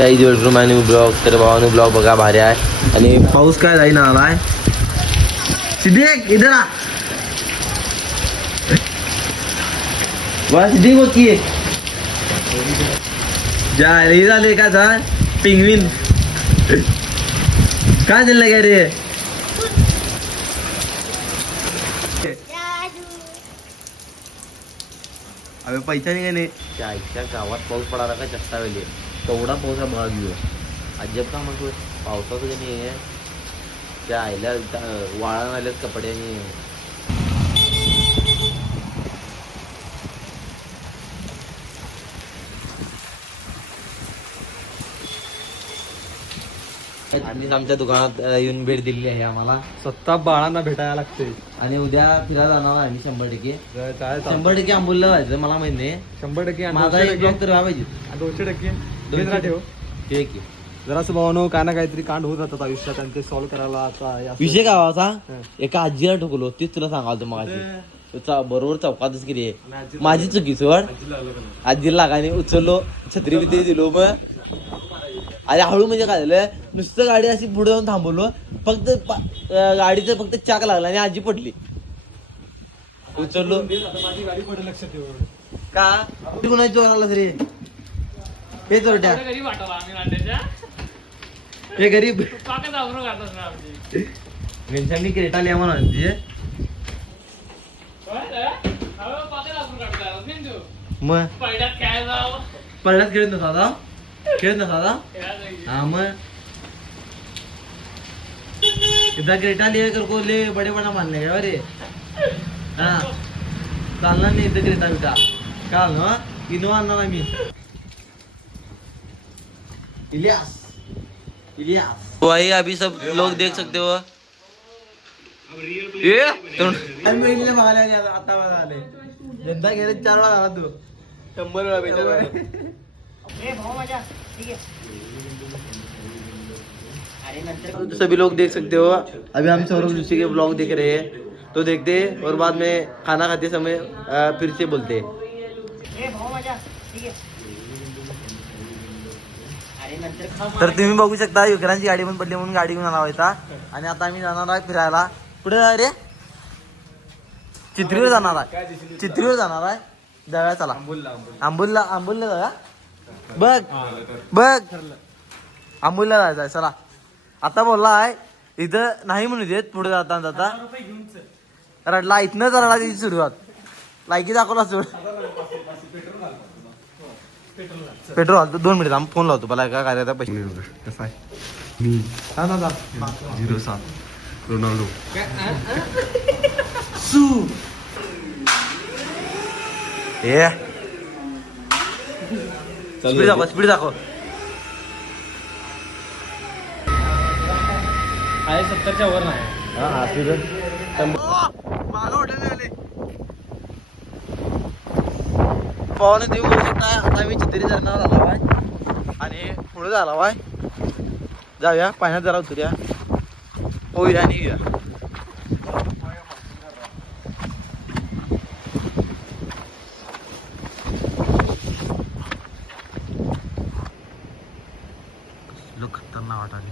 Bedroom आणि blog तर भावानो blog बघा भारी आहे. आणि पाऊस काय जाई ना आलाय. सिद्दीक इधर आ सिद्दीक बघ की हे झाले का जा पिंगविन काय दिलं काय रे. अबे पैसा नाही नाही आईच्या गावात पाऊस पडाला का चक्का वेळी तेवढा पाऊस आहे बघा घेऊ अजब का मग पावसाचं का नाही त्या आईला वाळण आल्यात कपड्याने. आमच्या दुकानात येऊन भेट दिलेली आहे आम्हाला. स्वतः बाळांना भेटायला लागते. आणि उद्या फिरायला जाणार आहे आम्ही 100%. 100% आंबोलीला जायचं मला माहित नाही. 100% माझा एक ब्लॉग तर व्हा पाहिजे. 200% ठेव. ठीक आहे. जरासं भावानो काय ना काहीतरी कांड होत जातात आयुष्यात आणि ते सॉल्व्ह करायला आता विषय काय होता एका आजीला ठोकलो तीच तुला सांगाल मग बरोबर चौकातच किती आहे माझी चुकी सोड. आजीला लागाने उचललो छत्री बित्री दिलो मग अरे हळू म्हणजे काय झालं नुसतं गाडी अशी पुढे जाऊन थांबवलो फक्त गाडीचं फक्त चाक लागला आणि आजी पडली. उचललो माझी गाडी पडेल लक्षात ठेव का कुणाची चोर आला तरी हे चोरट्या हे गरीब घनश्यामनी क्रेटा लिहा म्हणा मग पडल्यात खेळत नसा खेळत नसा हा मग एकदा क्रेटा लिहा कर कोले बडे बडा मानले का रे हा चालणार नाही इथं क्रेटा बिटा काल ना इनोवा आणणार आम्ही. इलियास भाई अभी सब लोग देख सकते हो ये आता आले जनता गेले 4 वेळा झाला तू 100 वेळा भेटला. तो सभी लोग देख सकते हो अभी हम सौरभ जोशी के ब्लॉग देख रहे हैं तो देखते और बाद में खाना खाते समय फिर से बोलते. तर तुम्ही बघू शकता युक्रांची गाडी पण पडली म्हणून गाडी घेऊन आला होता. आणि आता आम्ही जाणार आहे फिरायला. कुठे रे चित्रीवर जाणार आहे. चित्रीवर जाणार आहे जाऊया चला. आंबोलीला जाऊया बघ आंबोलीला जायचं आहे चला. आता बोलला आहे इथं नाही म्हणू देत पुढे जाता रडला इथनं रडला त्याची सुरुवात लायकी दाखवला सोड. पेट्रोल 2 मिनिट आम्ही फोन लावतो मला काय करायचं पैसे कसा आहे मी 07 रोनाल्डो सू ए स्पीड दाखव आहे 70च्या वर नाही. पावाने देऊ करू शकता. आता मी चित्री जाणार झाला बाय आणि पुढे झाला बाय जाऊया पाण्यात जरा उतरूया होऊया आणि येऊया. लोक खतरनाक वाटाले.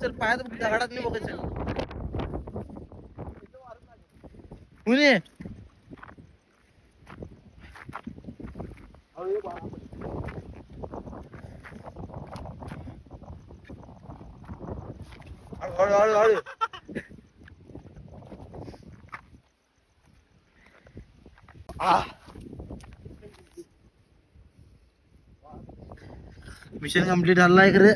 चल पायात दगडात नाही बघत चल पुणे हळू हळू हळू. मिशन कम्प्लीट झालं खरं.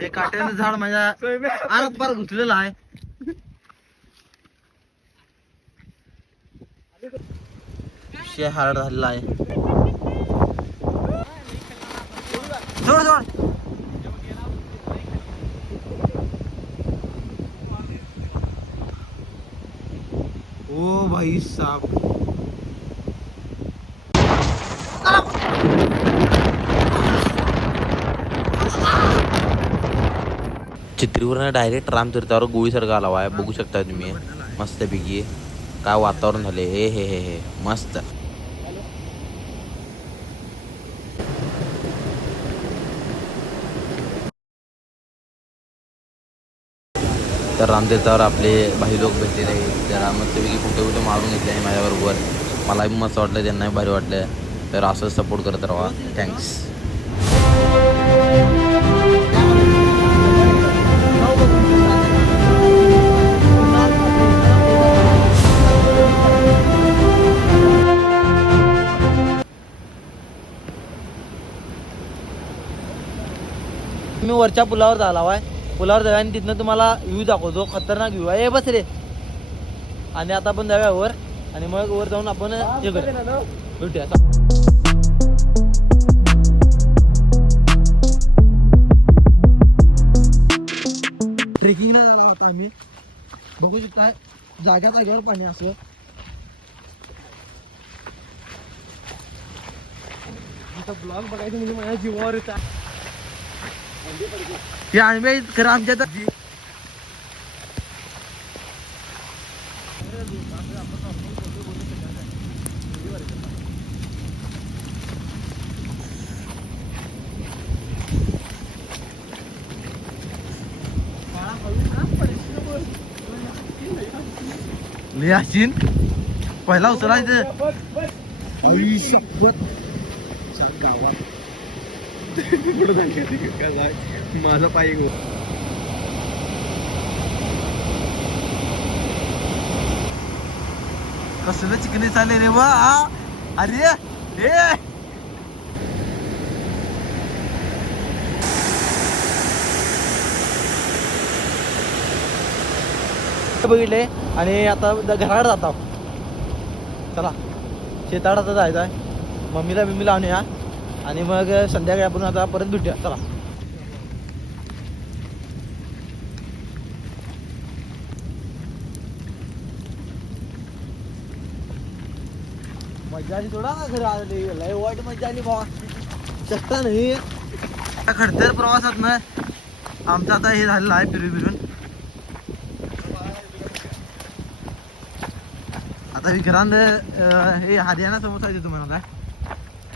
ते काट्यानं झाड माझ्या आरात पार घुसलेलं आहे. विषय हार्ड झालेला आहे. जोड जोड. ओ भाई साहब. चित्रीवरून डायरेक्ट रामतीर्थावर गोळीसारखा आला आहे. बघू शकता तुम्ही मस्तपैकी काय वातावरण झाले. हे मस्त. तर रामतीर्थावर आपले भाई लोक भेटलेले आहे. जरा मस्तपैकी फोटो मारून घेतले आहे माझ्याबरोबर. मला बी मस्त वाटलं, त्यांनाही भारी वाटलं. तर असं सपोर्ट करत राहा. थँक्स. मी वरच्या पुलावर झाला आहे. पुलावर जाऊया आणि तिथनं तुम्हाला व्ह्यू दाखवतो. खतरनाक व्ह्यू आहे. बस रे. आणि आता आपण जाऊया वर आणि मग वर जाऊन आपण हे करूया. भेटूया. ट्रेकिंगला झाला होता आम्ही. बघू शकता जाग्यावर पाणी असं. ब्लॉग बघायचं म्हणजे माझ्या जीवावर येत. हे आम्ही खरं आमच्या याशीन पहिला उचलायचं गावात माझा पाय कसलं चिकनी चालले रे वा. अरे हे बघितले आणि आता घराकडे जातो. चला शेताकडे आता जायचं आहे. मम्मीला आणूया आणि मग संध्याकाळी आपण आता परत भेटूया. चला. मजा आली थोडा घरी आली. लय वाईट मजा आली बाबा. चक्का नाही खडतर प्रवासात ना आमचं आता हे झालेलं आहे. फिरून आता विक्रांत हे हरियाणा समोसा देतो तुम्हाला काय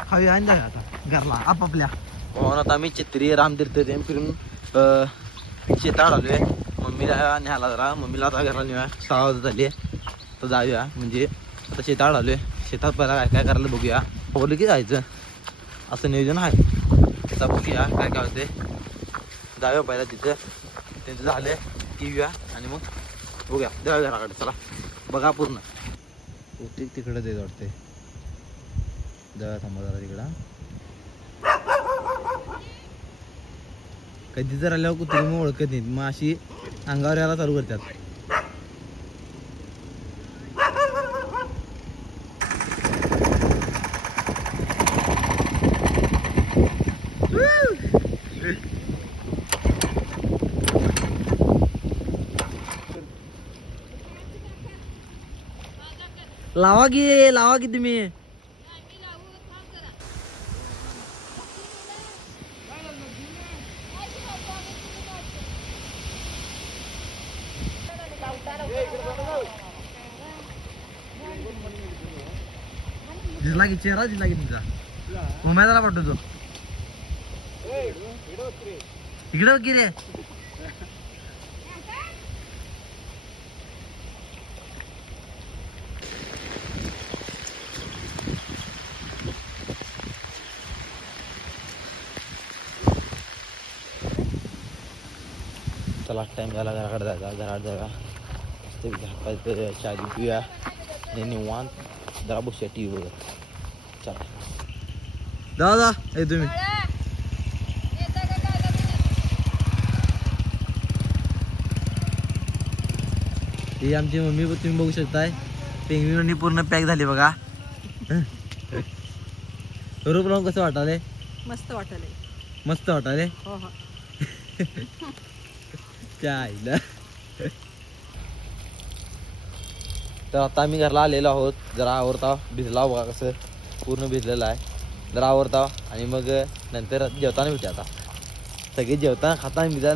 खाऊया आणि जाऊया आता घरला आपापल्या. म्हणून आता आम्ही चित्री रामतीर्थ ते फिरून शेतात आलोय. मम्मीला न्यायला जरा. मम्मीला आता घरला नेऊया. 6 वाजता झाली तर जाऊया. म्हणजे आता शेतात आलोय. शेतात पहिला काय करायला बघूया. बोलू की जायचं असं नियोजन आहे. आता बघूया काय होते. जाऊया पहिला तिथं. त्यांचं झालं की येऊया आणि मग बघूया जाऊया घराकडे. चला बघा पूर्ण तिकडं ते वाटते. जाऊया थांबा जरा तिकडं. कधी जर आल्यावर कुत्री मग ओळखत नाहीत. मग अशी अंगावर यायला चालू करतात. लावा की तुम्ही. दिसला की चेहरा दिसला की तुमचा. उमेदाला पाठवतो इकडे की रे. चला टाइम झाला घराकडे जायचा घरात जाऊया ते हातपाय चहा पिऊया आणि निवांत जरा बसूया टी व्ही बघत चला दादा हे तुम्ही ही आमची मम्मी तुम्ही बघू शकताय पेंगविनी पूर्ण पॅक झाली बघा रूप लावून कसं वाटाले मस्त वाटले मस्त वाटाले हो हो आईला तर आता आम्ही घरला आलेलो आहोत जरा आवरता भिजला बघा कसं पूर्ण भिजलेलं आहे जरा आवरता आणि मग नंतर जेवताना भेटू आता सगळे जेवताना खाताना भिजा